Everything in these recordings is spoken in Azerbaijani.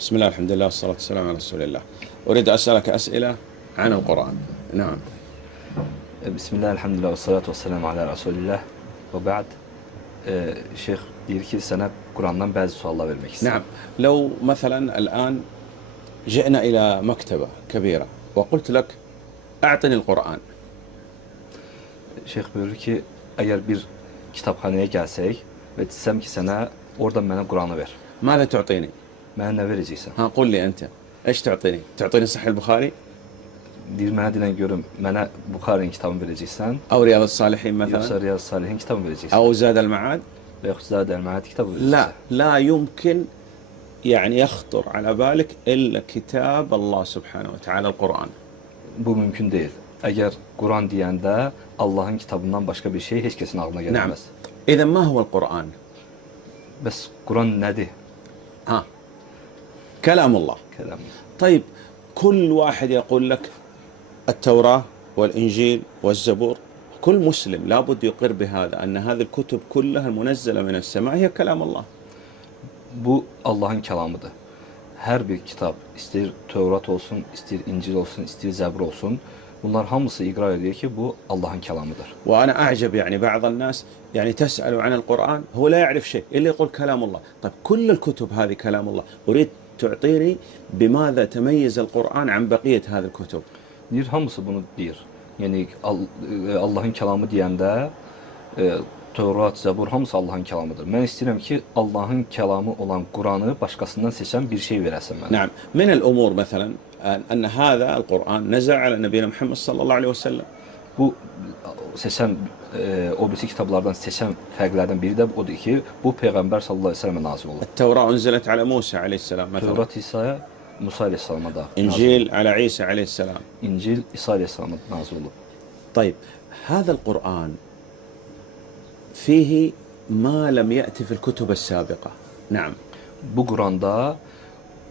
بسم الله الحمد لله والصلاة والسلام على رسول الله. أريد أسألك أسئلة عن القرآن. نعم. Bismillah, elhamdülillah, ve salatu ve selamu ala Resulillah ve ba'd. Şeyh deyir ki sana Kur'an'dan bazı suallar vermek istedim. نعم. لو مثلا الآن جئنا إلى مكتبة كبيرة وقلت لك أعطني القرآن. Şeyh buyurur ki eğer bir kitaphaneye gelsək ve desem ki sana oradan mənə Kur'an'ı ver. ماذا تعطيني؟ Mənə nə verəcəksən? ها قل لي أنت إيش تعطيني؟ تعطيني صحيح البخاري Deyir mənə dilən görüm mənə Bukhari'nin kitabını verəcəksən أو رياض الصالحين مثلا yoxsa Riyaz Salihin kitabını verəcəksən أو زاد المعاد؟ və yaxud Zad el-Ma'ad kitabı لا verəcəksən. لا يمكن يعني يخطر على بالك إلا كتاب الله سبحانه وتعالى القرآن. Bu mümkün deyil. Əgər Kur'an deyəndə Allahın kitabından başqa bir şey heç kəsin ağlına نعم. gəlməz. إذا ما هو القرآن؟ Bəs Kur'an nədir? ها كلام الله. Kəlam. طيب كل واحد يقول لك التوراة والإنجيل والزبور، كل مسلم لابد يقر بهذا أن هذه الكتب كلها المنزلة من السماء هي كلام الله. Bu Allahın kəlamıdır. Hər bir kitab, istəyir Tövrat olsun, istəyir İncil olsun, istəyir Zəbur olsun, bunlar hamısı iqrar edir ki, bu Allahın kəlamıdır. وأنا أعجب يعني بعض الناس يعني تسأل عن القرآن هو لا يعرف شيء إلا يقول كلام الله. طيب كل الكتب هذه كلام الله، أريد تعطيني بماذا تميز القرآن عن بقية هذه الكتب. Deyir, hamısı bunu deyir. Yəni Allahın kəlamı deyəndə Tövrat, Zəbur hamısı Allahın kəlamıdır. Mən istəyirəm ki, Allahın kəlamı olan Kur'an'ı başqasından seçən bir şey verəsən mənə. نعم. من الأمور مثلا أن هذا القرآن نزل على نبينا محمد صلى الله عليه وسلم. Bu seçən o birisi kitablardan seçən fərqlərdən biri də odur ki, bu Peyğəmbər sallallahu əleyhi və səlləmə nazil olub. التوراة أنزلت على موسى عليه السلام مثلا. Tövrat İsa'ya, Musa əleyhissalama da nazil olub. إنجيل على عيسى عليه السلام. İncil İsa əleyhissalama nazil olub. طيب هذا القرآن فيه ما لم يأتي في الكتب السابقة. نعم. Bu Quranda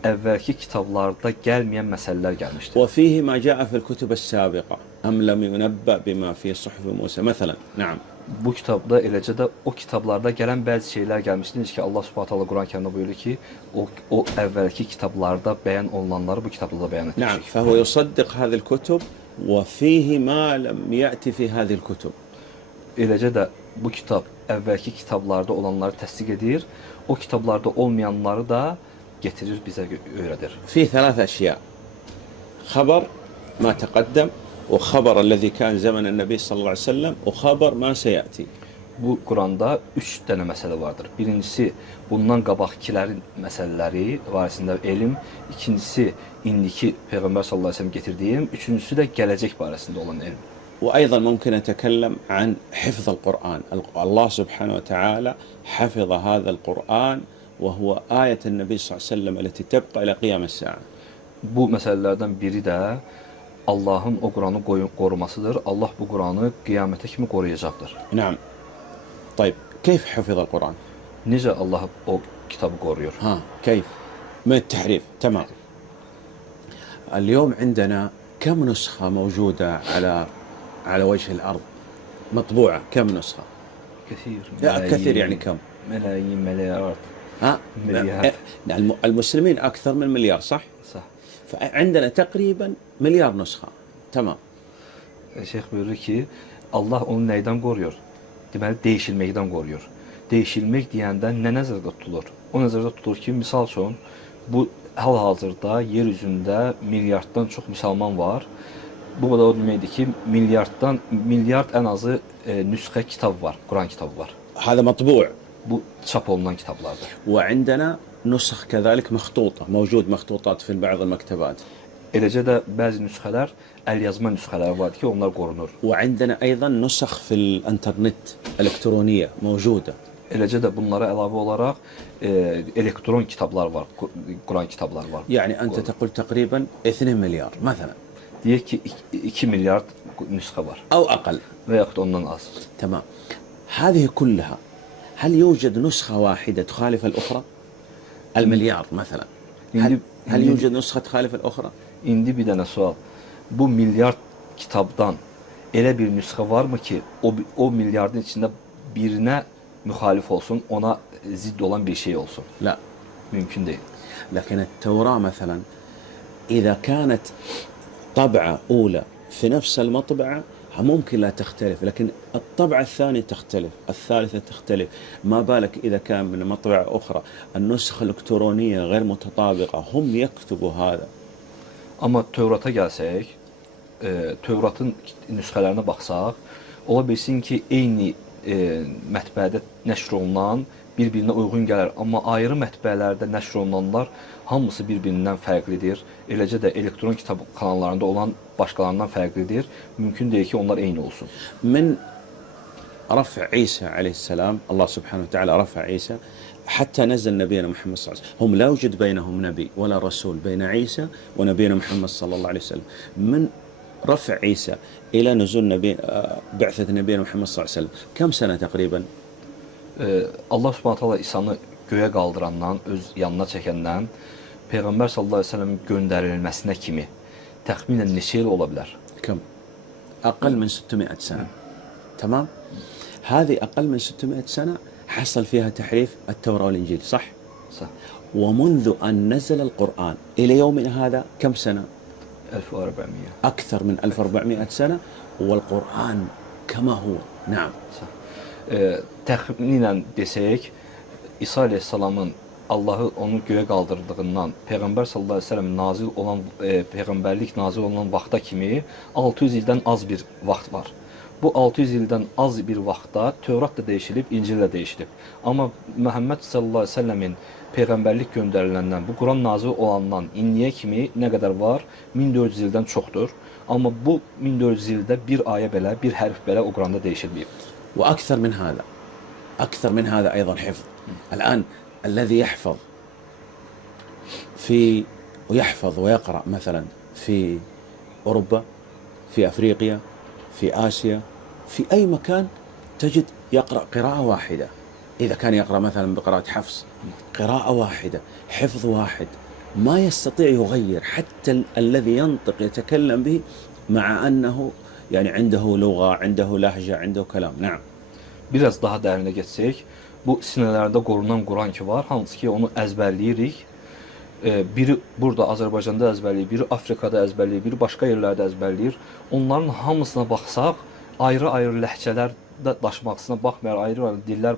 əvvəlki kitablarda gəlməyən məsələlər gəlmişdir. وفيه ما جاء في الكتب السابقة أم لم ينبأ بما في صحف موسى مثلا. نعم. Bu kitabda eləcə də o kitablarda gələn bəzi şeylər gəlmişdir ki, Allah Subhanahu taala Quran-Kərimdə buyurur ki, o əvvəlki kitablarda bəyan olunanları bu kitabda da bəyan نعم. etmişdir. فهو يصدق هذه الكتب وفيه ما لم يأتي في هذه الكتب. Eləcə də bu kitab əvvəlki kitablarda olanları təsdiq edir, o kitablarda olmayanları da getirir bizə öyrədir. في ثلاث أشياء: خبر ما تقدم، وخبر الذي كان زمن النبي صلى الله عليه وسلم، وخبر ما سيأتي. Bu Quranda 3 dənə məsələ vardır. Birincisi, bundan qabaqkilərin məsələləri barəsində elm, ikincisi, indiki Peyğəmbər sallallahu əleyhi və səlləm getirdiyi elm, üçüncüsü də gələcək barəsində olan elm. وأيضا ممكن أتكلم عن حفظ القرآن. الله سبحانه وتعالى حفظ هذا القرآن وهو آية النبي صلى الله عليه وسلم التي تبقى إلى قيام الساعة. Bu məsələlərdən biri də Allahın o Quranı qorumasıdır. Allah bu Quranı qiyamətə kimi qoruyacaqdır. نعم. طيب كيف حفظ القرآن؟ Necə Allah o kitabı qoruyur? ها كيف؟ من التحريف. تمام. اليوم عندنا كم نسخة موجودة على وجه الأرض مطبوعة؟ كم نسخة؟ كثير يعني كم؟ Mələyin, milyard. ها؟ مليار. المسلمين أكثر من مليار صح؟ Sağ. فعندنا تقريبا مليار نسخة. تمام. Şeyx buyurur ki, Allah onu nəydən qoruyur? Deməli, dəyişilməkdən qoruyur. Dəyişilmək deyəndə nə nəzərdə tutulur? O nəzərdə tutulur ki, misal üçün, bu hal-hazırda yer üzündə milyarddan çox müsəlman var. Bu da o deməkdir ki, milyard ən azı nüsxə kitab var, Quran kitabı var. هذا مطبوع. Bu çap olunan kitablardır. وعندنا نسخ كذلك مخطوطة، موجود مخطوطات في بعض المكتبات. Eləcə də bəzi nüsxələr, əlyazma nüsxələri var ki, onlar qorunur. وعندنا أيضا نسخ في الإنترنت إلكترونية موجودة. Eləcə də bunlara əlavə olaraq elektron kitablar var, Quran kitabları var. يعني أنت تقول تقريبا 2 مليار مثلا. Deyək ki, 2 milyard nüsxə var أو أقل. və yaxud ondan az. تمام. هذه كلها هل يوجد نسخة واحدة تخالف الأخرى؟ المليار مثلا. هل يوجد نسخة تخالف الأخرى؟ İndi bir dənə sual. Bu milyard kitabdan elə bir nüsxə varmı ki, o milyardın içində birinə müxalif olsun, ona zidd olan bir şey olsun? لا. mümkün değil. لكن التوراة مثلا إذا كانت طبعة أولى في نفس المطبعة ممكن لا تختلف، لكن الطبعة الثانية تختلف، الثالثة تختلف، ما بالك إذا كان من مطبعة أخرى. النسخة الإلكترونية غير متطابقة، هم يكتبوا هذا. Amma Tevrata gəlsək, Tövratın nüsxələrinə baxsaq, ola bilsin ki, eyni mətbəədə nəşr olunan bir-birinə uyğun gələr, amma ayrı mətbəələrdə nəşr olunanlar hamısı bir-birindən fərqlidir. Eləcə də elektron kitab kanallarında olan başqalarından fərqlidir. Mümkün deyil ki, onlar eyni olsun. من رفع عيسى عليه السلام، الله سبحانه وتعالى رفع عيسى حتى نزل نبينا محمد صلى الله عليه وسلم، هم لا يوجد بينهم نبي ولا رسول بين عيسى ونبينا محمد صلى الله عليه وسلم. من رفع عيسى إلى نزول بعثة نبينا محمد صلى الله عليه وسلم كم سنة تقريبا؟ Allah Subhanahu taala İsa'nı göyə qaldırandan, öz yanına çəkəndən Peyğəmbər sallallahu əleyhi və səlləm göndərilməsinə kimi təxminən neçə il ola bilər? كم؟ أقل من 600 سنة. تمام؟ هذه أقل من 600 سنة حصل فيها تحريف التوراة والإنجيل، صح؟ صح. ومنذ أن نزل القرآن إلى يومنا هذا كم سنة؟ 1400. أكثر من 1400 سنة والقرآن كما هو. نعم. صح. Təxminən desək, İsa əleyhissalamın Allahı onu göyə qaldırdığından Peyğəmbər sallallahu əleyhi və səlləm nazil olan peyğəmbərlik nazil olan vaxta kimi 600 ildən az bir vaxt var. Bu 600 ildən az bir vaxtda Tövrat da dəyişilib, İncil də dəyişilib. Amma Məhəmməd sallallahu əleyhi və səlləmin peyğəmbərlik göndəriləndən, bu Quran nazil olandan indiyə kimi nə qədər var? 1400 ildən çoxdur. Amma bu 1400 ildə bir ayə belə, bir hərf belə o Quranda dəyişilməyib. وأكثر من هذا، أكثر من هذا أيضا حفظ. الآن الذي يحفظ ويحفظ ويقرأ مثلا في أوروبا، في أفريقيا، في آسيا، في أي مكان تجد يقرأ قراءة واحدة. إذا كان يقرأ مثلا بقراءة حفص، قراءة واحدة، حفظ واحد، ما يستطيع يغير حتى الذي ينطق يتكلم به، مع أنه يعني عنده لغة، عنده لهجة، عنده كلام. نعم. Biraz daha dərinə getsək, bu sinələrdə qorunan Quran ki var, hansı ki onu əzbərləyirik. Biri burada Azərbaycanda əzbərləyir, biri Afrikada əzbərləyir, biri başqa yerlərdə əzbərləyir. Onların hamısına baxsaq, ayrı-ayrı ləhcələrdə daşımasına baxmayaraq, ayrı-ayrı dillər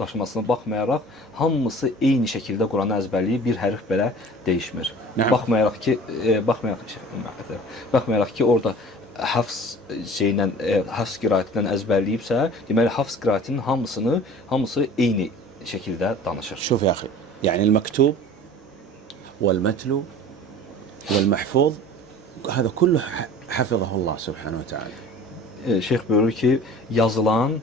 daşımasına baxmayaraq, hamısı eyni şəkildə Quranı əzbərləyir, bir hərf belə dəyişmir. Baxmayaraq ki, orada Hafs qiraətindən əzbərləyibsə, deməli Hafs qiraətinin hamısı eyni şəkildə danışır. شوف يا أخي، يعني المكتوب والمتلو والمحفوظ هذا كله حفظه الله سبحانه وتعالى. Şeyx buyurur ki, yazılan,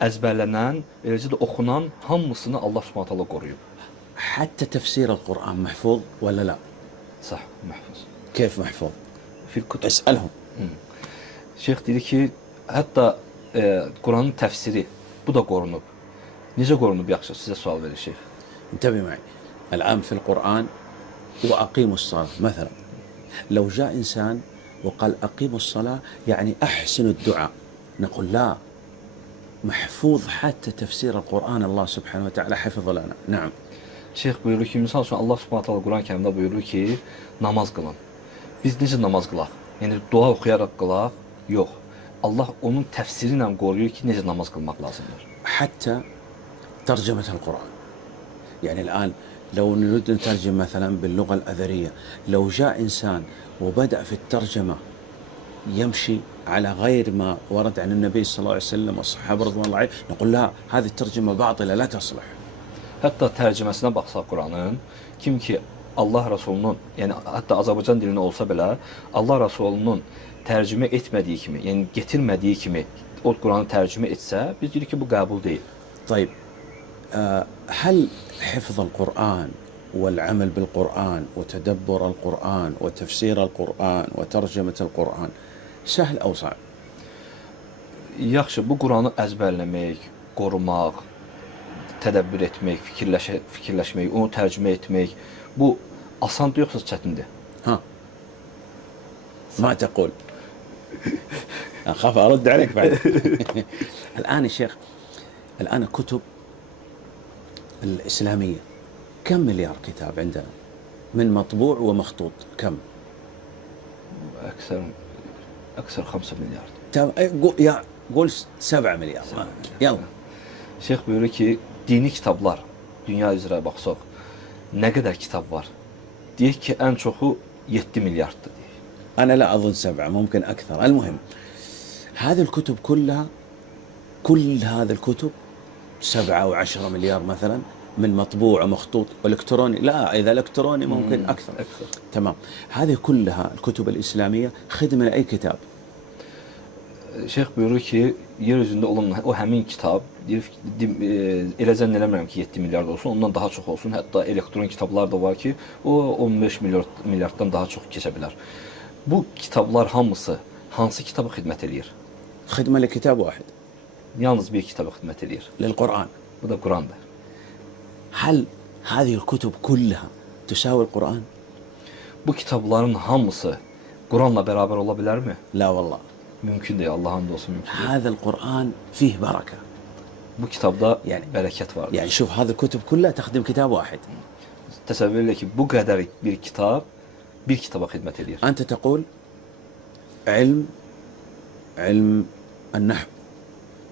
əzbərlənən, eləcə də oxunan hamısını Allah Subhanahu taala qoruyub. حتى تفسير القرآن محفوظ ولا لا؟ صح، محفوظ. كيف محفوظ؟ في الكتب. اسألهم. Şeyx dedi ki, hətta Quranın təfsiri bu da qorunub. Necə qorunub yaxşı? Sizə sual verir şeyx. انتبه معي. الآن في القرآن وأقيموا الصلاة مثلا، لو جاء إنسان وقال أقيموا الصلاة يعني أحسنوا الدعاء، نقول لا، محفوظ حتى تفسير القرآن الله سبحانه وتعالى حفظ لنا. نعم. Şeyx buyurur ki, misal üçün Allah Subhanahu taala Quran-Kərimdə buyurur ki, namaz qılın. Biz necə namaz qılaq? Yəni dua oxuyaraq qılaq? Yox. Allah onun təfsiri ilə qoruyur ki, necə namaz qılmaq lazımdır. حتى ترجمة القرآن. يعني الآن لو نريد نترجم مثلا باللغة الأذرية، لو جاء إنسان وبدأ في الترجمة يمشي على غير ما ورد عن النبي صلى الله عليه وسلم والصحابة رضوان الله عليهم، نقول لا، هذه الترجمة باطلة لا تصلح. Hətta tərcüməsinə baxsaq Quranın, kim ki Allah Rasulunun, yəni hətta Azərbaycan dilində olsa belə, Allah Rasulunun tərcümə etmədiyi kimi, yəni getirmədiyi kimi o Quranı tərcümə etsə, biz deyirik ki, bu qəbul deyil. طيب هل حفظ القرآن والعمل بالقرآن وتدبر القرآن وتفسير القرآن وترجمة القرآن سهل أو صعب؟ Yaxşı, bu Quranı əzbərləmək, qorumaq, tədəbbür etmək, fikirləşmək, onu tərcümə etmək, bu asandır yoxsa çətindir? ها ما تقول؟ أخاف أرد عليك بعد. الآن يا شيخ، الآن الكتب الإسلامية كم مليار كتاب عندنا من مطبوع ومخطوط؟ كم؟ أكثر 5 milyar. قول 7 مليار. يلا. Şeyx buyurur ki, dini kitablar, dünya üzrə baxsaq, nə qədər kitab var? Deyək ki, ən çoxu 7 milyarddır. أنا لا أظن 7، ممكن أكثر. المهم هذه الكتب كلها، كل هذه الكتب 7 أو 10 مليار مثلا من مطبوع ومخطوط والكتروني. لا، إذا الكتروني ممكن أكثر. تمام. هذه كلها الكتب الإسلامية خدمة لأي كتاب. Şeyx buyurur ki, yer üzündə olan o həmin kitab, elə zənn eləmirəm ki, 7 milyard olsun, ondan daha çox olsun. Hətta elektron kitablar da var ki, o 15 milyarddan daha çox keçə bilər. Bu kitablar hamısı hansı kitaba xidmət eləyir? خدمة لكتاب واحد. Yalnız bir kitaba xidmət eləyir. للقرآن. Bu da Qurandır. هل هذه الكتب كلها تساوي القرآن؟ Bu kitabların hamısı Quranla bərabər ola bilərmi? لا والله. Mümkün deyil, Allah'a and olsun mümkün deyil. هذا القرآن فيه بركة. Bu kitabda Yani- bərəkət vardır. يعني شوف هذه الكتب كلها تخدم كتاب واحد. Təsəvvür elə ki, bu qədər bir kitab bir kitaba xidmət edir. أنت تقول علم النحو،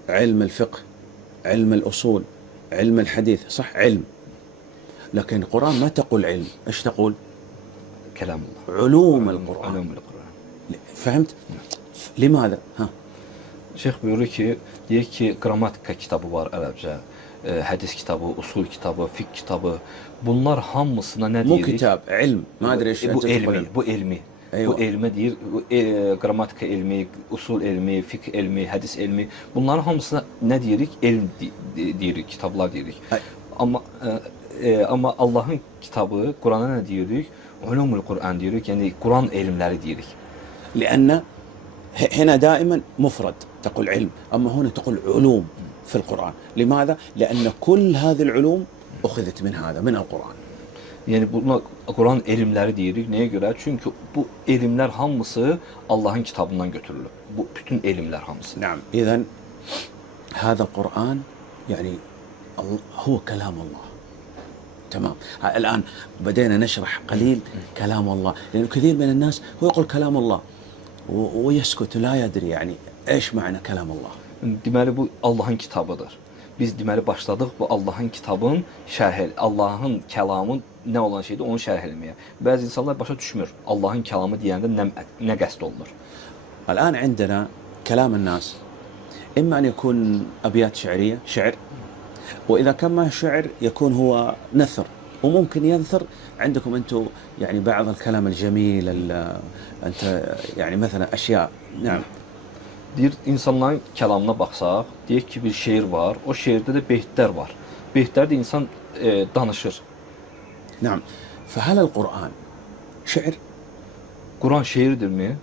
علم الفقه، علم الأصول، علم الحديث، صح؟ علم. لكن القرآن ما تقول علم، إيش تقول؟ Kəlamullah. علوم القرآن. Ulumul Quran. فهمت؟ لماذا؟ ها. Şeyx buyurur ki, deyək ki, qrammatika kitabı var ərəbcə, hədis kitabı, usul kitabı, fiqh kitabı. Bunlar hamısına nə مو deyirik? كتاب، علم. ما أدري إيش Bu أنت elmi, تقول. bu elmi. Eyvah. Bu elmi deyir, qrammatika elmi, usul elmi, fiqh elmi, hədis elmi. Bunların hamısına nə deyirik? Elm deyirik, kitablar deyirik. Ay. Amma Allahın kitabı, Qurana nə deyirik? Ulumul Quran deyirik, yəni Quran elmləri deyirik. لأن هنا دائما مفرد تقول علم، أما هنا تقول علوم في القرآن. لماذا؟ لأن كل هذه العلوم أخذت من هذا، من القرآن. Yəni buna Quran elmləri deyirik. Nəyə görə? Çünki bu elmlər hamısı Allahın kitabından götürülüb. Bu bütün elmlər hamısı. نعم. إذن هذا القرآن يعني هو كلام الله. تمام. الآن بدينا نشرح قليل كلام الله، لأن كثير من الناس هو يقول كلام الله ويسكت لا يدري يعني إيش معنى كلام الله. Deməli bu Allahın kitabıdır. Biz deməli başladıq bu Allahın kitabın şərh, Allahın kəlamı nə olan şeydir, onu şərh etməyə. Bəzi insanlar başa düşmür. Allahın kəlamı deyəndə nə qəsd olunur? الآن عندنا كلام الناس إما أن يكون أبيات شعرية، شعر، وإذا كان ما شعر يكون هو نثر، وممكن ينثر عندكم أنتم يعني بعض الكلام الجميل، أنت يعني مثلا أشياء. نعم. Deyir, insanların kəlamına baxsaq, deyək ki, bir şeir var, o şeirdə də beytlər var. Beytlərdə insan danışır. نعم. فهل القرآن شعر؟ Quran şeirdirmi?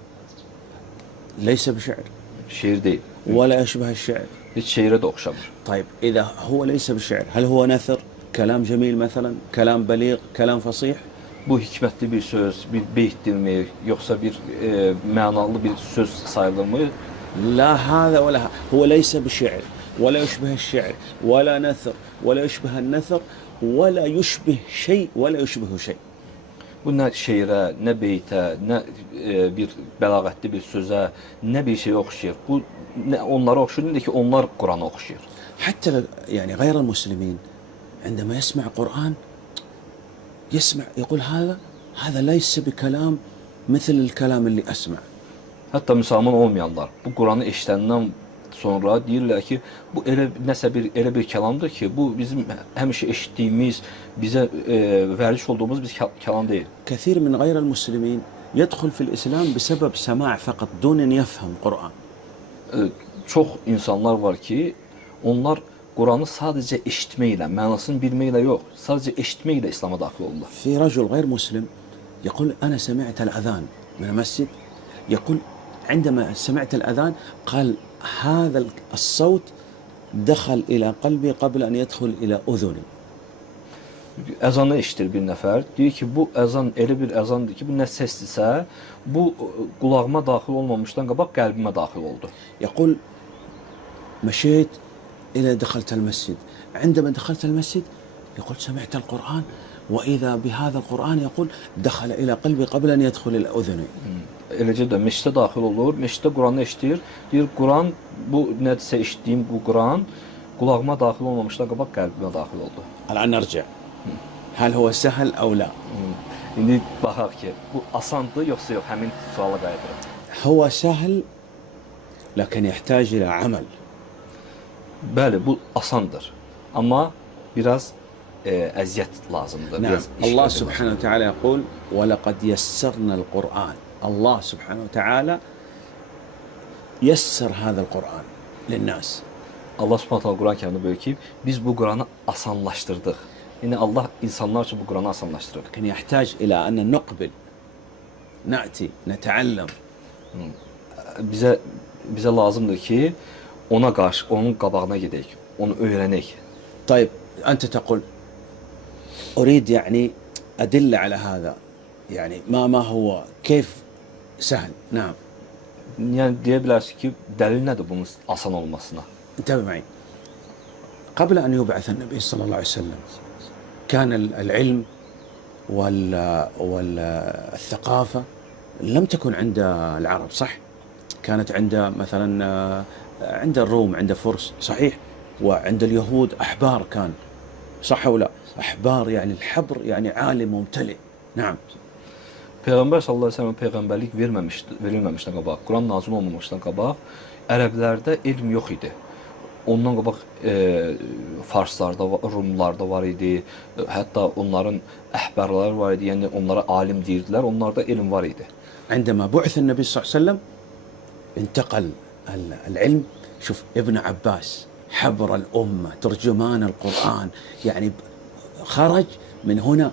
ليس بشعر Şeir deyil. ولا يشبه الشعر. Heç şeirə də oxşamır. طيب إذا هو ليس بشعر، هل هو نثر؟ كلام جميل مثلا، كلام بليغ، كلام فصيح؟ Bu hikmətli bir söz, bir beytdirmi, yoxsa bir mənalı bir söz sayılırmı? لا هذا ولا هذا. هو ليس بشعر ولا يشبه الشعر ولا نثر ولا يشبه النثر ولا يشبه شيء ولا يشبه شيء. Bu nə şeirə, nə beytə, nə bir bəlağətli bir sözə, nə bir şeyə oxşayır. Bu nə onlara oxşayır, nə də ki onlar Qurana oxşayır. حتى يعني غير المسلمين عندما يسمع قرآن يسمع يقول هذا ليس بكلام مثل الكلام اللي أسمع. Hətta müsəlman olmayanlar bu Quranı eşidəndən sonra deyirlər ki, bu elə bir kəlamdır ki, bu bizim həmişə eşitdiyimiz, bizə vəriş olduğumuz bir kəlam deyil. كثير من غير المسلمين يدخل في الإسلام بسبب سماع فقط دون أن يفهم قرآن. Çox insanlar var ki, onlar Quranı sadəcə eşitməklə, mənasını bilməklə yox, sadəcə eşitməklə İslam'a daxil olurlar. في رجل غير مسلم يقول أنا سمعت الأذان من المسجد، يقول عندما سمعت الأذان قال هذا الصوت دخل إلى قلبي قبل أن يدخل إلى أذني. Əzanı eşitir bir nəfər, deyir ki, bu əzan elə bir əzandır ki, bu nə səsdirsə, bu qulağıma daxil olmamışdan qabaq qəlbimə daxil oldu. يقول مشيت إلى دخلت المسجد، عندما دخلت المسجد يقول سمعت القرآن وإذا بهذا القرآن يقول دخل إلى قلبي قبل أن يدخل الأذن. Eləcə də meşdə daxil olur, meşdə Quranı eşitir. Deyir, Quran, bu nədirsə eşitdiyim bu Quran qulağıma daxil olmamışdan qabaq qəlbimə daxil oldu. الآن نرجع. هل هو سهل أو لا؟ İndi baxaq ki, bu asandır yoxsa yox, həmin suala qayıdırıq. هو سهل لكن يحتاج إلى عمل. Bəli, bu asandır. Amma biraz əziyyət lazımdır. نعم. Biraz iş الله lazımdır. سبحانه وتعالى يقول ولقد يسرنا القرآن. الله سبحانه وتعالى يسر هذا القرآن للناس. Allah Subhanahu taala Quran-Kərimdə buyurur ki, biz bu Quranı asanlaşdırdıq. Yəni Allah insanlar üçün bu Quranı asanlaşdırır. لكن يحتاج إلى أن نقبل نأتي نتعلم. Bizə lazımdır ki, ona qarşı, onun qabağına gedək, onu öyrənək. طيب أنت تقول أريد يعني أدلة على هذا، يعني ما هو كيف سهل؟ نعم. Yəni deyə bilərsən ki, dəlil nədir bunun asan olmasına? انتبه معي. قبل أن يبعث النبي صلى الله عليه وسلم كان العلم والثقافة لم تكن عند العرب، صح؟ كانت عند مثلا عند الروم، عند فرس، صحيح؟ وعند اليهود أحبار كان، صح ولا؟ أحبار يعني الحبر يعني عالم ممتلئ. نعم. Peyğəmbər sallallahu əleyhi və səlləm peyğəmbərlik verilməmişdən qabaq, Quran nazil olmamışdan qabaq ərəblərdə elm yox idi. Ondan qabaq farslarda, rumlarda var idi. Hətta onların əhbərləri var idi. Yəni onlara alim deyirdilər. Onlarda elm var idi. عندما بعث النبي صلى الله عليه وسلم انتقل العلم. شوف ابن عباس حبر الأمة، ترجمان القرآن، يعني خرج من هنا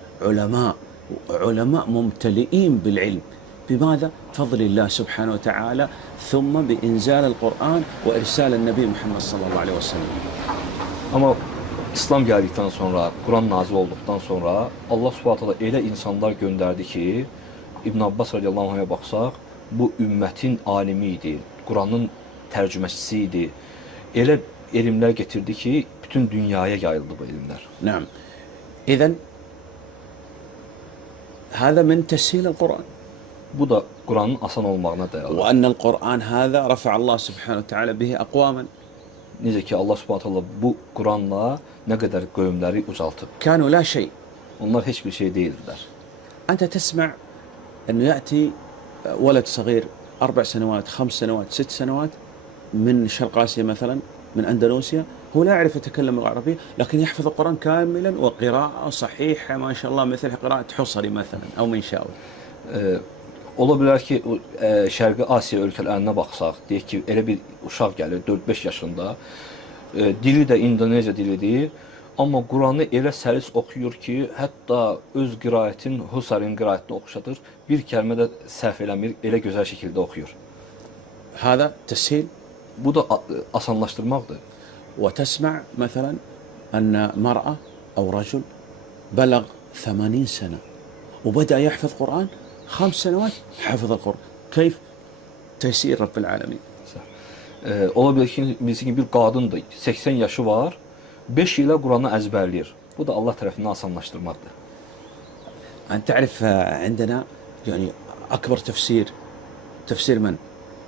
علماء ممتلئين بالعلم. بماذا؟ فضل الله سبحانه وتعالى، ثم بإنزال القرآن وإرسال النبي محمد صلى الله عليه وسلم. Amma İslam gəldikdən sonra, Quran nazil olduqdan sonra Allah Subhanahu taala elə insanlar göndərdi ki, İbn Abbas radiyallahu anh'a baxsaq, bu ümmətin alimi idi, Quranın tərcüməçisi idi. Elə elmlər getirdi ki, bütün dünyaya yayıldı bu elmlər. نعم. إذن هذا من تسهيل القرآن. Bu da Quranın asan olmağına dayanır. وأن القرآن هذا رفع الله سبحانه وتعالى به أقواما. Necə ki Allah Subhanahu taala bu Quranla nə qədər qövmləri ucaltıb. كانوا لا شيء. Onlar heç bir şey değildilər. أنت تسمع أنه يأتي ولد صغير 4 سنوات 5 سنوات 6 سنوات من شرق آسيا مثلا، من أندونيسيا، هو لا يعرف يتكلم اللغة العربية لكن يحفظ القرآن كاملا وقراءة صحيحة ما شاء الله، مثل قراءة حصري مثلا أو منشاوي. Ola bilər ki, Şərqi Asiya ölkələrinə baxsaq, deyək ki, elə bir uşaq gəlir 4-5 yaşında, dili də İndoneziya dilidir, amma Quranı elə səlis oxuyur ki, hətta öz qiraətin Husarin qiraətinə oxşadır, bir kəlmə də səhv eləmir, elə gözəl şəkildə oxuyur. هذا تسهيل. Bu da asanlaşdırmaqdır. وتسمع مثلا أن مرأة أو رجل بلغ 80 سنة وبدأ يحفظ قرآن 5 سنوات حفظ القرآن. كيف؟ تيسير رب العالمين. Ola bilər ki, bilsin ki, bir qadındır, 80 yaşı var, 5 ilə Quranı əzbərləyir. Bu da Allah tərəfindən asanlaşdırmaqdır. أن تعرف عندنا يعني أكبر تفسير من؟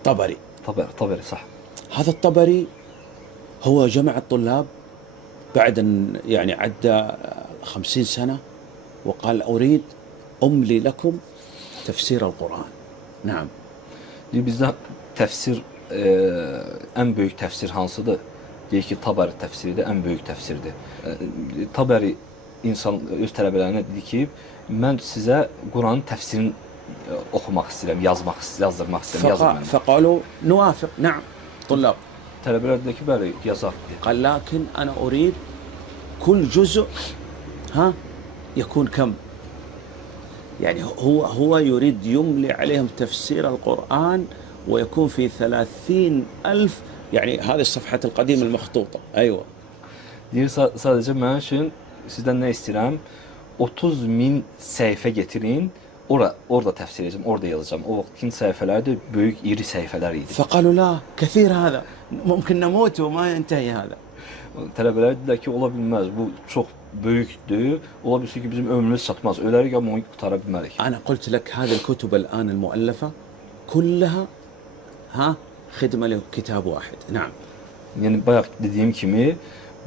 طبري. Taberi, صح. هذا الطبري هو جمع الطلاب بعد أن يعني عدى 50 سنة وقال أريد أملي لكم تفسير القرآن. نعم. Bizdə təfsir, ən böyük təfsir hansıdır? Deyək ki, Tabari təfsiridir, ən böyük təfsirdir. Tabari insan öz tələbələrinə dedi ki, mən sizə Quranın təfsirini oxumaq istəyirəm, yazdırmaq istəyirəm, yazın mənə. فقالوا نوافق. نعم. طلاب. Tələbələr dedi ki, bəli, yazaq. قال لكن أنا أريد كل جزء يكون كم؟ يعني هو يريد يملي عليهم تفسير القرآن ويكون في 30,000، يعني هذه الصفحة القديمة المخطوطة. أيوة. Deyir, sadəcə mənim üçün sizdən nə istəyirəm? 30,000 səhifə getirin, orada təfsir edəcəm, orada yazacağım. O vaxtkin səhifələr də böyük, iri səhifələr idi. فقالوا لا كثير هذا ممكن نموت وما ينتهي هذا. Tələbələr dedilər ki, ola bilməz, bu çox böyükdür. Ola bilsin ki bizim ömrümüz çatmaz. Ölərik amma onu qutara bilmərik. أنا قلت لك هذه الكتب الآن المؤلفة كلها خدمة لكتاب واحد. نعم. Yəni bayaq dediyim kimi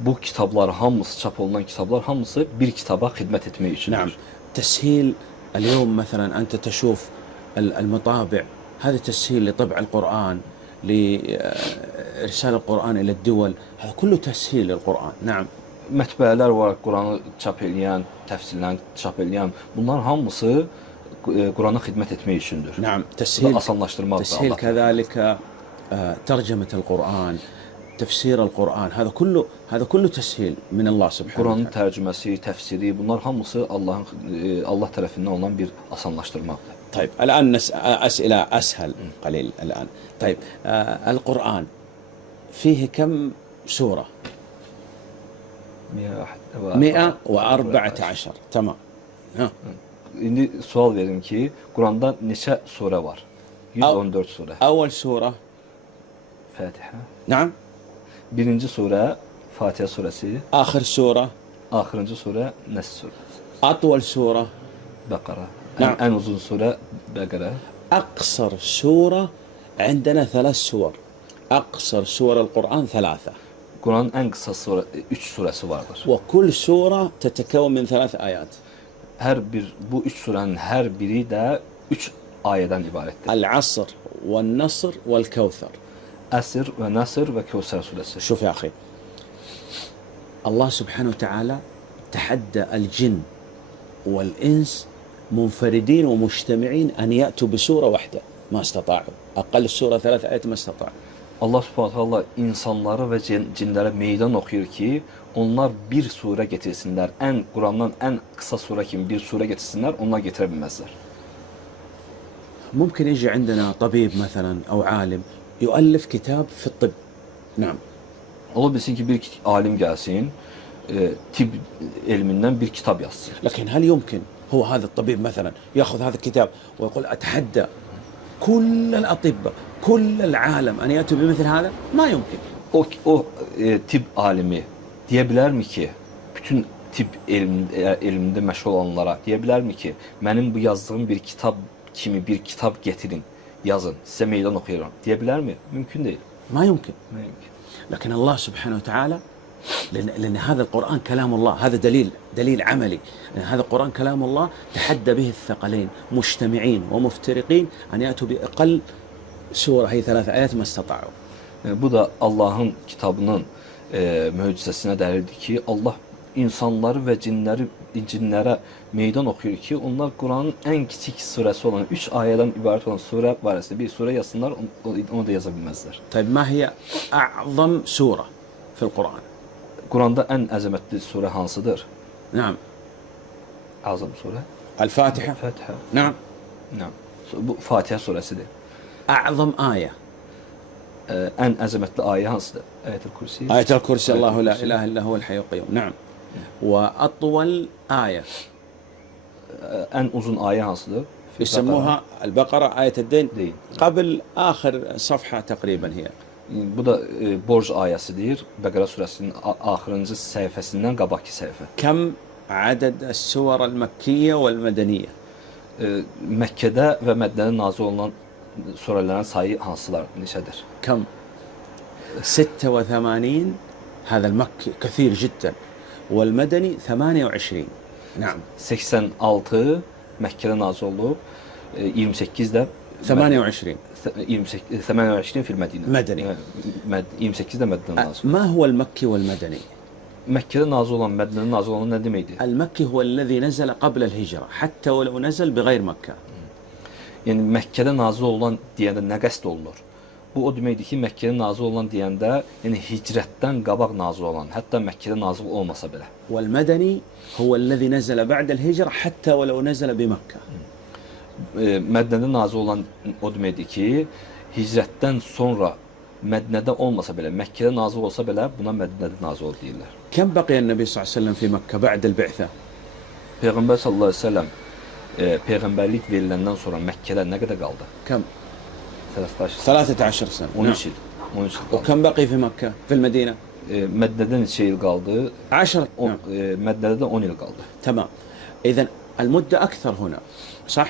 bu kitablar hamısı, çap olunan kitablar hamısı bir kitaba xidmət etmək üçündür. نعم. تسهيل اليوم مثلا أنت تشوف المطابع، هذا تسهيل لطبع القرآن، لإرسال القرآن إلى الدول، هذا كله تسهيل للقرآن. نعم. Mətbəələr var, Quranı çap edən, təfsirlərini çap edən, bunlar hamısı Qurana xidmət etmək üçündür. نعم. تسهيل asanlaşdırmaq. تسهيل كذلك ترجمة القرآن، تفسير القرآن، هذا كله تسهيل من الله سبحانه Quranın وتعالى. tərcüməsi, təfsiri, bunlar hamısı Allah tərəfindən olan bir asanlaşdırmaqdır. طيب الآن أسئلة أسهل قليل الآن. طيب القرآن فيه كم سورة؟ 114. تمام. ها. İndi sual verin ki, Quranda neçə surə var? 114 surə. أول سورة Fatiha. نعم. Birinci surə Fatiha surəsi, آخر سورة axırıncı surə Nəs surəsi. أطول سورة Bəqara. Na'am. Ən uzun surə Bəqara. أقصر سورة عندنا 3 سور. أقصر سور القرآن 3. Quranın ən qısa surə 3 surəsi vardır. وكل سورة تتكون من 3 آيات. Bu 3 surənin hər biri də 3 ayədən ibarətdir. العصر والنصر والكوثر. Əsr və Nasr və Kəvsər surəsi. شوف يا أخي، الله سبحانه وتعالى تحدى الجن والإنس منفردين ومجتمعين أن يأتوا بسورة واحدة، ما استطاعوا. أقل السورة 3 آيات ما استطاعوا. Allah Subhanahu taala insanları və cinlərə meydan oxuyur ki, onlar bir surə gətirsinlər. Qurandan ən qısa surə kimi bir surə gətirsinlər, onlar gətirə bilməzlər. ممكن يجي عندنا طبيب مثلا أو عالم يؤلف كتاب في الطب. نعم. Ola bilsin ki bir alim gəlsin, tibb elmindən bir kitab yazsın. لكن هل يمكن هو هذا الطبيب مثلا يأخذ هذا الكتاب ويقول أتحدى كل الأطباء كل العالم أن يأتوا بمثل هذا؟ ما يمكن. O tibb alimi deyə bilərmi ki, bütün tibb elmində məşğul olanlara deyə bilərmi ki, mənim bu yazdığım bir kitab kimi bir kitab gətirin, yazın, sizə meydan oxuyuram deyə bilərmi? Mümkün deyil. ما يمكن. Mümkün. لكن الله سبحانه وتعالى لأن هذا القرآن كلام الله، هذا دليل عملي. لأن هذا القرآن كلام الله تحدى به الثقلين مجتمعين ومفترقين أن يأتوا بأقل سورة هي 3 آيات ما استطاعوا. Bu da Allahın kitabının möcüzəsinə dəlildir ki, Allah insanları və cinlərə meydan oxuyur ki, onlar Quranın ən kiçik surəsi olan 3 ayədən ibarət olan surə barəsində bir surə yazsınlar, onu da yaza bilməzlər. طيب ما هي أعظم سورة في القرآن؟ Quranda ən əzəmətli surə hansıdır? نعم. Azam surə. الفاتحة. Fatiha. نعم. Bu Fatiha surəsidir. أعظم آية. Ən əzəmətli ayə hansıdır? Ayətül Kürsi. آية الكرسي الله لا إله إلا هو الحي القيوم. نعم. وأطول آية Ən uzun ayə hansıdır? يسموها البقرة آية الدين Deyil. قبل آخر صفحة تقريبا هي. Bu da borc ayəsidir. Bəqərə surəsinin axırıncı səhifəsindən qabaqki səhifə. كم عدد السور المكية والمدنية؟ Məkkədə və Mədnədə nazil olunan surələrin sayı hansılar, neçədir? كم؟ 86. هذا المكي كثير جدا، والمدني 28. نعم. 86 Məkkədə nazil olub, 28 də 28 28 fil Mədinə. مدني. 28 də Mədinədə nazil. ما هو المكي والمدني؟ Məkkədə nazil olan, Mədinədə nazil olan nə deməkdir? المكي هو الذي نزل قبل الهجرة حتى ولو نزل بغير مكة. Yəni Məkkədə nazil olan deyəndə nə qəsd olunur? Bu o deməkdir ki, Məkkədə nazil olan deyəndə, yəni hicrətdən qabaq nazil olan, hətta Məkkədə nazil olmasa belə. والمدني هو الذي نزل بعد الهجرة حتى ولو نزل بمكة. Mədnədə nazil olan o deməkdir ki, hicrətdən sonra Mədnədə olmasa belə, Məkkədə nazil olsa belə, buna Mədnədə nazil oldu deyirlər. كم بقي النبي صلى الله عليه وسلم في مكة بعد البعثة؟ Peyğəmbər sallallahu əleyhi və səlləm peyğəmbərlik veriləndən sonra Məkkədə nə qədər qaldı? كم؟ 13 13 سنة. 13 il. 13 il qaldı. وكم بقي في مكة في المدينة؟ Mədnədə neçə il qaldı? 10. نعم. Mədnədə də 10 il qaldı. تمام. إذن المدة أكثر هنا صح؟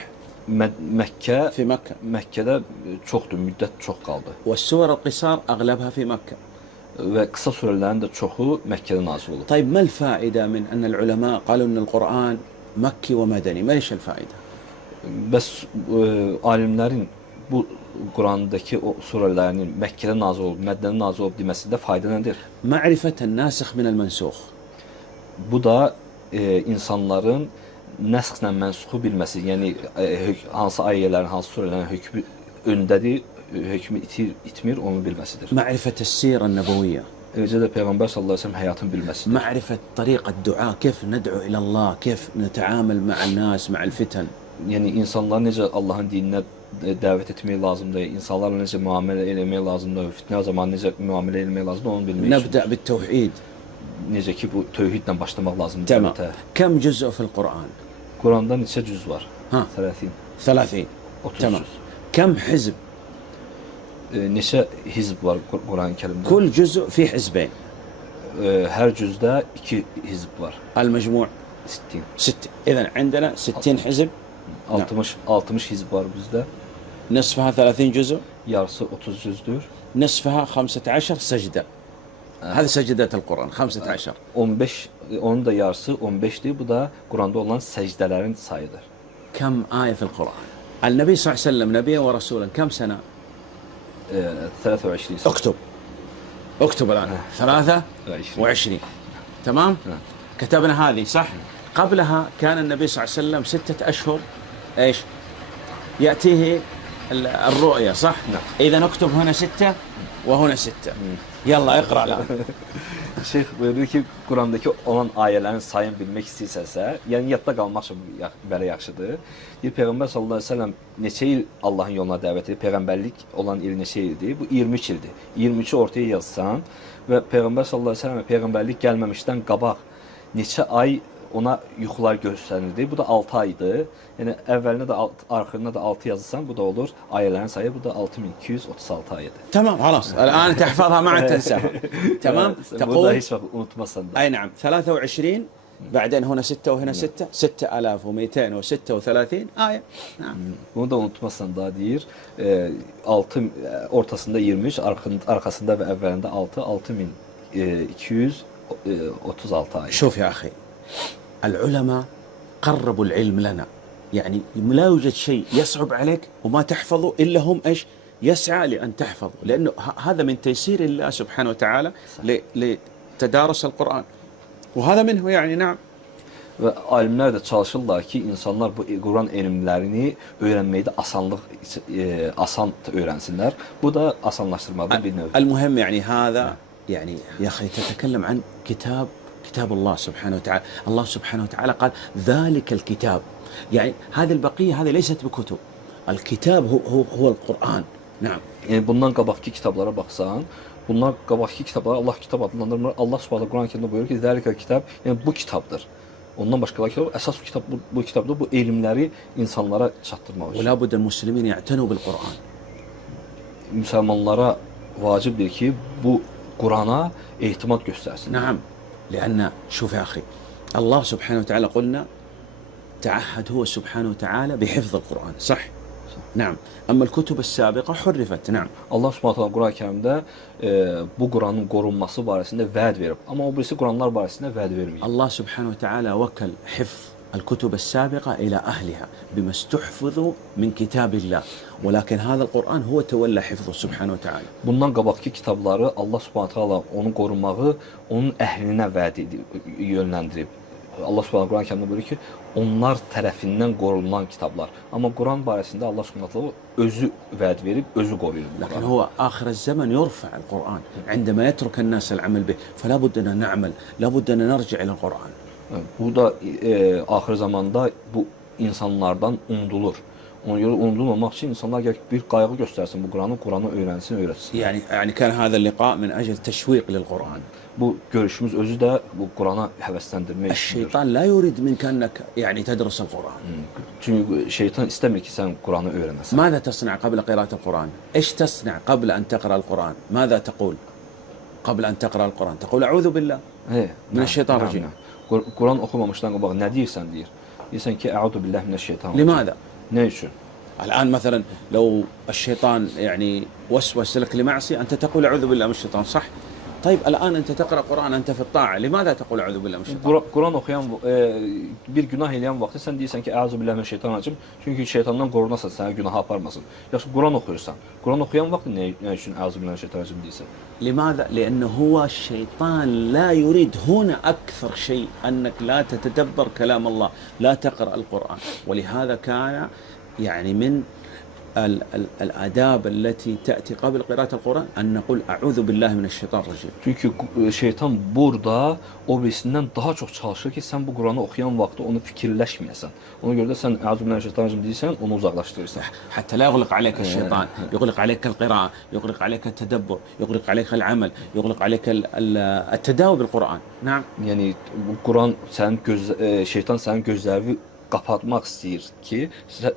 Məkkə في مكة. Məkkədə çoxdur, müddət çox qaldı. والسور القصار أغلبها في مكة. Və qısa surələrin də çoxu Məkkədə nazil olub. طيب ما الفائدة من أن العلماء قالوا أن القرآن مكي ومدني؟ ما إيش الفائدة؟ Bəs alimlərin bu Qurandakı o surələrinin Məkkədə nazil olub, Mədnədə nazil olub deməsində fayda nədir? معرفة الناسخ من المنسوخ. Bu da insanların nəsxlə mənsuxu bilməsi, yəni hansı ayələrin, hansı surələrin hökmü öndədir, hökmü itmir, onu bilməsidir. معرفة السيرة النبوية. Eləcə də Peyğəmbər sallallahu əleyhi və səlləm həyatını bilməsidir. معرفة طريقة الدعاء، كيف ندعو إلى الله، كيف نتعامل مع الناس مع الفتن. Yəni insanları necə Allahın dininə dəvət etmək lazımdır, insanlarla necə müamilə etmək lazımdır, fitnə zamanı necə müamilə etmək lazımdır, onu bilmək üçün. نبدأ بالتوحيد. Necə ki bu tövhidlə başlamaq lazımdır. تمام. كم جزء في القرآن؟ Quranda neçə cüz var? Ha. 30. 30. 30 تمام. cüz. كم حزب؟ Neçə hizb var Quran-ı Kərimdə? كل جزء فيه حزبين. Hər cüzdə 2 hizb var. المجموع 60. 60. إذا عندنا 60 حزب. 60 hizb var bizdə. نصفها 30 جزء. Yarısı 30 cüzdür. نصفها 15 سجدة. هذه سجدة القرآن 15. 15, onun da yarısı 15'dir. Bu da Quranda olan səcdələrin sayıdır. كم آية في القرآن؟ النبي صلى الله عليه وسلم نبيا ورسولا كم سنة؟ 23 اكتب. اكتب الآن 23. تمام؟ كتبنا هذه صح؟ قبلها كان النبي صلى الله عليه وسلم 6 أشهر ايش؟ يأتيه الرؤيا صح؟ نعم. إذا نكتب هنا 6 وهنا 6. يلا اقرأ الآن. Şeyx buyurur ki, Qurandakı olan ayələrin sayını bilmək istəyirsənsə, yəni yadda qalmaq üçün belə yaxşıdır. Peyğəmbər sallallahu əleyhi və səlləm neçə il Allahın yoluna dəvət edib, peyğəmbərlik olan il neçə ildir? Bu 23 ildir. 23-ü ortaya yazsan və Peyğəmbər sallallahu əleyhi və səlləmə peyğəmbərlik gəlməmişdən qabaq neçə ay ona yuxular göstərildi. Bu da 6 aydır. Yəni əvvəlinə də axırına da 6 yazırsan, bu da olur. Ayələrin sayı bu da 6236 ayədir. تمام خلاص الآن تحفظها ما عاد تنساها. تمام تقول heç vaxt unutmasan da. أي نعم 23 بعدين هنا 6 وهنا 6 6236 آية. نعم. Bunu da unutmasan da deyir. 6 ortasında 23, arkasında və əvvəlində 6 6236 ayə. شوف يا أخي العلماء قربوا العلم لنا، يعني لا يوجد شيء يصعب عليك وما تحفظه إلا هم إيش يسعى لأن تحفظه، لأنه هذا من تيسير الله سبحانه وتعالى لتدارس القرآن وهذا منه يعني. نعم. Və alimlər də çalışırlar ki, insanlar bu Quran elmlərini öyrənməkdə asan öyrənsinlər. Bu da asanlaşdırmadır bir növ. المهم يعني هذا يعني يا أخي تتكلم عن كتاب الله سبحانه وتعالى. الله سبحانه وتعالى قال ذلك الكتاب، يعني هذه البقية هذه ليست بكتب، الكتاب هو القرآن. نعم. Yəni bundan qabaqki kitablara baxsan, bundan qabaqki kitabları Allah kitab adlandırmır. Allah Subhanahu Quran-ı Kərimdə buyurur ki, "Zəlikə kitab", yəni bu kitabdır. Ondan başqa kitab, əsas kitab bu kitabdır. Bu elmləri insanlara çatdırmaq üçün. ولا بد المسلمين يعتنوا بالقرآن. Müsəlmanlara vacibdir ki, bu Qurana ehtimad göstərsin. نعم. لأن شوف يا أخي الله سبحانه وتعالى قلنا تعهد هو سبحانه وتعالى بحفظ القرآن صح؟ نعم. أما الكتب السابقة حرفت. نعم. Allah Subhanahu Quran-ı Kərimdə bu Quranın qorunması barəsində vəd verib. Amma o birisi Quranlar barəsində vəd verməyib. الله سبحانه وتعالى وكل حفظ الكتب السابقة إلى أهلها بما استحفظوا من كتاب الله، ولكن هذا القرآن هو تولى حفظه سبحانه وتعالى. Bundan qabaqki kitabları Allah Subhanahu taala onun qorunmağı onun əhlinə vəd edib, yönləndirib. Allah Subhanahu Quran-ı Kərimdə buyurur ki, onlar tərəfindən qorunan kitablar. Amma Quran barəsində Allah Subhanahu taala özü vəd verib, özü qoruyur. لكن هو آخر الزمن يرفع القرآن عندما يترك الناس العمل به، فلا بد أن نعمل، لا بد أن نرجع إلى القرآن. Bu da axır zamanda bu insanlardan unudulur. Ona görə unudulmamaq üçün insanlar gəlib bir qayğı göstərsin bu Quranı öyrənsin, öyrətsin. يعني كان هذا اللقاء من أجل تشويق للقرآن. Bu görüşümüz özü də bu Qurana həvəsləndirmək üçündür. الشيطان لا يريد منك أنك يعني تدرس القرآن. Çünki şeytan istəmir ki, sən Quranı öyrənəsən. ماذا تصنع قبل قراءة القرآن؟ إيش تصنع قبل أن تقرأ القرآن؟ ماذا تقول؟ قبل أن تقرأ القرآن تقول أعوذ بالله من الشيطان الرجيم. Quran oxumamışdan qabaq nə deyirsən deyir. Deyirsən ki, Əuzu billahi minəşşeytanirracim. لماذا؟ Ne üçün? الآن مثلا لو الشيطان يعني وسوس لك لمعصية أنت تقول أعوذ بالله من الشيطان، صح؟ طيب الآن أنت تقرأ قرآن أنت في الطاعة، لماذا تقول أعوذ بالله من الشيطان؟ Quran oxuyan bir günah eləyən vaxtı sən deyirsən ki, Əuzu billahi minəşşeytanirracim. Çünki şeytandan qorunasan, səni günaha aparmasın. Yaxşı, Quran oxuyursan. Quran oxuyan vaxtı nə üçün Əuzu billahi minəşşeytanirracim deyirsən? لماذا؟ لأنه هو الشيطان لا يريد هنا أكثر شيء أنك لا تتدبر كلام الله، لا تقرأ القرآن، ولهذا كان يعني من الآداب التي تأتي قبل قراءة القرآن أن نقول أعوذ بالله من الشيطان الرجيم. Çünki şeytan burada o birisindən daha çox çalışır ki, sən bu Quranı oxuyan vaxtı onu fikirləşməyəsən. Ona görə də sən Əuzu billahi minəşşeytanirracim deyirsən, onu uzaqlaşdırırsan. حتى لا يغلق عليك الشيطان، يغلق عليك القراءة، يغلق عليك التدبر، يغلق عليك العمل، يغلق عليك التداوي بالقرآن. نعم. Yəni bu Quran sənin şeytan sənin gözlərini kapatmaq istəyir ki,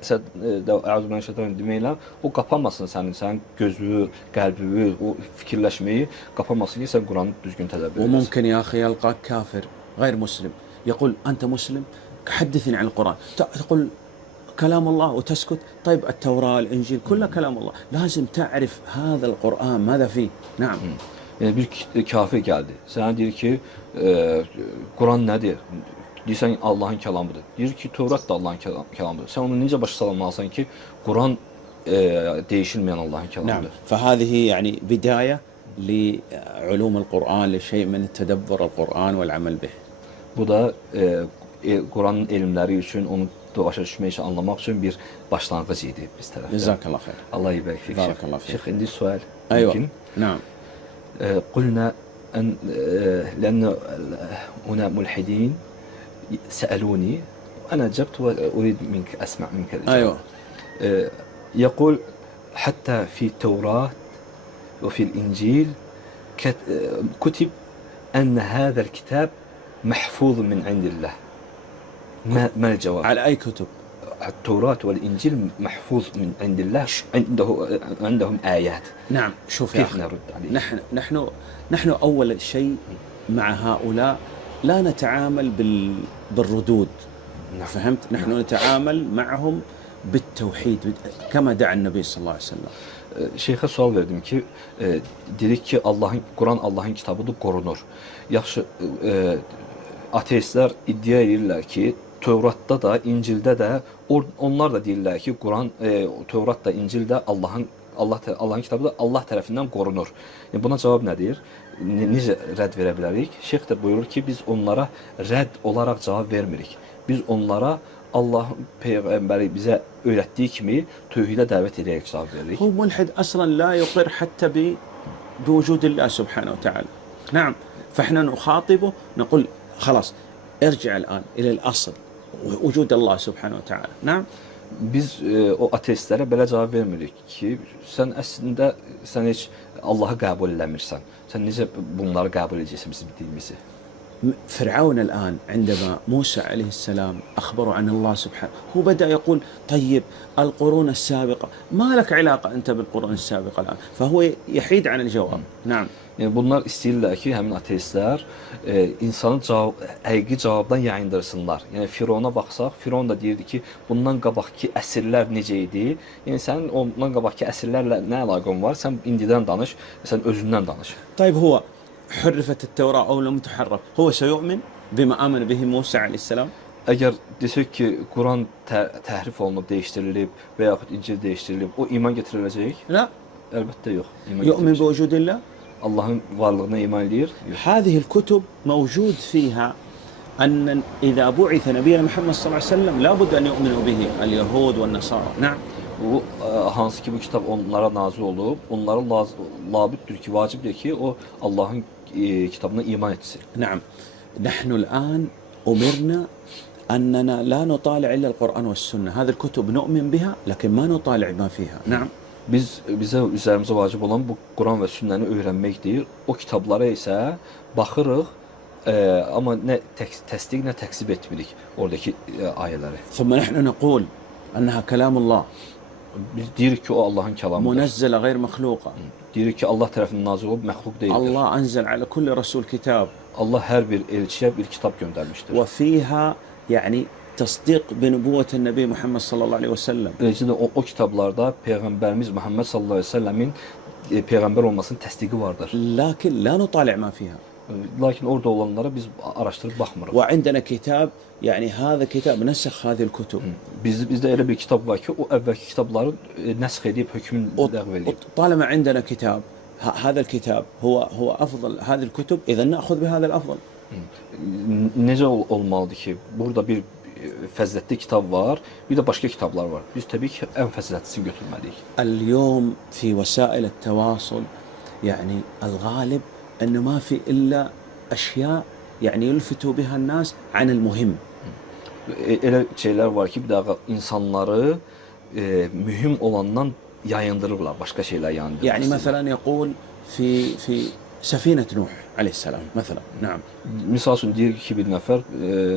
sən də Əuzu billahi minəşşeytanirracim deməklə o qapamasın sənin gözünü, qəlbini, o fikirləşməyi qapamasın ki, sən Quranı düzgün tədəbbür edəsən. وممكن يا أخي يلقاك كافر غير مسلم يقول أنت مسلم حدثني عن القرآن، تقول كلام الله وتسكت. طيب التوراة الإنجيل كلها كلام الله، لازم تعرف هذا القرآن ماذا فيه. نعم. Yəni bir kafir gəldi. Sənə deyir ki, Quran nədir? Deyirsən Allahın kəlamıdır. Deyir ki, Tövrat da Allahın kəlamıdır. Sən onu necə başa salmalısan ki, Quran değişilməyən Allahın kəlamıdır. نعم. فهذه يعني بداية لعلوم القرآن، لشيء من التدبر القرآن والعمل به. Bu da Quranın elmləri üçün, onu başa düşmək üçün, anlamaq üçün bir başlanğıc idi biz tərəfdən. جزاك الله خير. Allah ibarik fik. Barakallahu fik. Şeyx, indi sual. أيوة. نعم. قلنا أن لأن هنا ملحدين سألوني أنا أجبت وأريد منك أسمع منك الإجابة. أيوة. يقول حتى في التوراة وفي الإنجيل كتب أن هذا الكتاب محفوظ من عند الله. ما الجواب؟ على أي كتب؟ التوراة والإنجيل محفوظ من عند الله، عندهم آيات. نعم. شوف يا كيف أخي، نرد عليه؟ نحن أول شيء مع هؤلاء لا نتعامل بالردود. فهمت؟ نحن نتعامل معهم بالتوحيد كما دعا النبي صلى الله عليه وسلم. Şeyxə sual verdim ki, dedik ki, Quran Allahın kitabıdır, qorunur. Yaxşı, ateistlər iddia edirlər ki, Tövratda da, İncildə də, onlar da deyirlər ki, Quran, Tövrat da, İncil də Allahın kitabıdır, Allah tərəfindən qorunur. Yəni, buna cavab nədir? Necə rədd verə bilərik? Şeyx də buyurur ki, biz onlara rədd olaraq cavab vermirik. Biz onlara Allahın Peyğəmbəri bizə öyrətdiyi kimi tövhidə dəvət edərək cavab veririk. هو ملحد أصلا لا يقر حتى بوجود الله سبحانه وتعالى. نعم. فإحنا نخاطبه نقول خلاص ارجع الآن إلى الأصل وجود الله سبحانه وتعالى. نعم. Biz o ateistlərə belə cavab vermirik ki, sən əslində heç Allahı qəbul eləmirsən. Sən necə bunları qəbul edəcəksən bizim dinimizi? فرعون الآن عندما موسى عليه السلام أخبره عن الله سبحانه، هو بدأ يقول طيب القرون السابقة، ما لك علاقة أنت بالقرون السابقة الآن، فهو يحيد عن الجواب. نعم. Yəni bunlar istəyirlər ki, həmin ateistlər insanı həqiqi cavabdan yayındırsınlar. Yəni Firavuna baxsaq, Firavun da deyirdi ki, bundan qabaqki əsrlər necə idi? Yəni sənin ondan qabaqki əsrlərlə nə əlaqən var? Sən indidən danış, sən özündən danış. طيب هو حرفت التوراة أو لم تحرف، هو سيؤمن بما آمن به موسى عليه السلام؟ Əgər desək ki, Quran təhrif olunub, dəyişdirilib və yaxud İncil dəyişdirilib, o iman gətiriləcək? لا. Əlbəttə yox. يؤمن بوجود الله؟ Allahın varlığına iman edir. هذه الكتب موجود فيها أن إذا بعث نبينا محمد صلى الله عليه وسلم لابد أن يؤمنوا به اليهود والنصارى. نعم. Bu hansı ki bu kitab onlara nazil olub, onlara labüddür ki, vacibdir ki, o Allahın kitabına iman etsin. نعم. نحن الآن أمرنا أننا لا نطالع إلا القرآن والسنة. هذه الكتب نؤمن بها لكن ما نطالع ما فيها. نعم. Bizə üzərimizə vacib olan bu Quran və sünnəni öyrənməkdir. O kitablara isə baxırıq, amma nə təsdiq, nə təksib etmirik oradakı ayələri. ثم نحن نقول أنها كلام الله Biz deyirik ki o Allahın kəlamıdır. منزلة غير مخلوقة. Deyirik ki Allah tərəfindən nazil olub məxluq deyildir. الله أنزل على كل رسول كتاب Allah hər bir elçiyə bir kitab göndərmişdir. وفيها يعني تصديق بنبوة النبي محمد صلى الله عليه وسلم. Eləcə də o kitablarda Peyğəmbərimiz Muhammed sallallahu əleyhi və səlləmin peyğəmbər olmasının təsdiqi vardır. لكن لا نطالع ما فيها. Lakin orada olanlara biz araşdırıb baxmırıq. وعندنا كتاب يعني هذا كتاب نسخ هذه الكتب. Bizdə elə bir kitab var ki, o əvvəlki kitabları nəsx edib hökmünü ləğv edib. طالما عندنا كتاب هذا الكتاب هو أفضل هذه الكتب إذا نأخذ بهذا الأفضل. Necə olmalıdır ki, burada bir fəzilətli kitab var, bir də başqa kitablar var. Biz təbii ki, ən fəzilətlisini götürməliyik. اليوم في وسائل التواصل يعني الغالب أنه ما في إلا أشياء يعني يلفتوا بها الناس عن المهم. Elə şeylər var ki, bir daha insanları mühüm olandan yayındırırlar, başqa şeylər yayındırırlar. يعني مثلا يقول في سفينة نوح عليه السلام مثلا. نعم. Misal üçün deyir ki, bir nəfər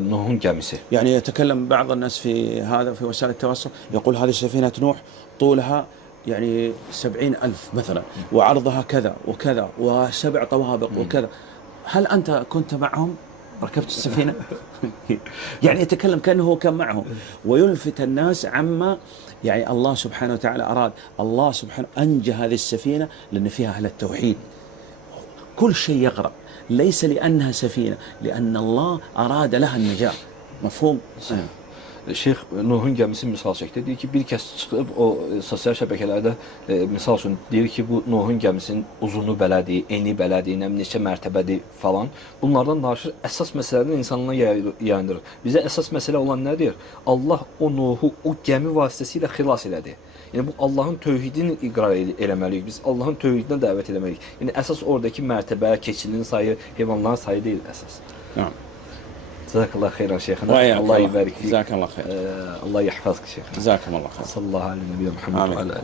Nuhun gəmisi. يعني يتكلم بعض الناس في هذا في وسائل التواصل يقول هذه سفينة نوح طولها يعني 70,000 مثلا وعرضها كذا وكذا و7 طوابق وكذا. هل أنت كنت معهم؟ ركبت السفينة؟ يعني يتكلم كأنه هو كان معهم ويلفت الناس عما يعني الله سبحانه وتعالى أراد. الله سبحانه أنجى هذه السفينة لأن فيها أهل التوحيد. كل شيء يغرق ليس لأنها سفينة لأن الله أراد لها النجاة. مفهوم؟ Şeyx Nuhun gəmisi misal çəkdi. Deyir ki, bir kəs çıxıb o sosial şəbəkələrdə misal üçün deyir ki, bu Nuhun gəmisinin uzunu belədir, eni belədir, neçə mərtəbədir falan. Bunlardan danışır, əsas məsələdən insanlara yayındırır. Bizə əsas məsələ olan nədir? Allah o Nuhu o gəmi vasitəsilə xilas elədi. Yəni bu Allahın tövhidini iqrar eləməliyik. Biz Allahın tövhidinə dəvət eləməliyik. Yəni əsas oradakı mərtəbə, keçinin sayı, heyvanların sayı deyil əsas. نعم. جزاك الله خيرا شيخنا الله يبارك فيك جزاك الله خير الله يحفظك شيخنا جزاكم الله خير صلى الله على نبينا محمد وعلى اله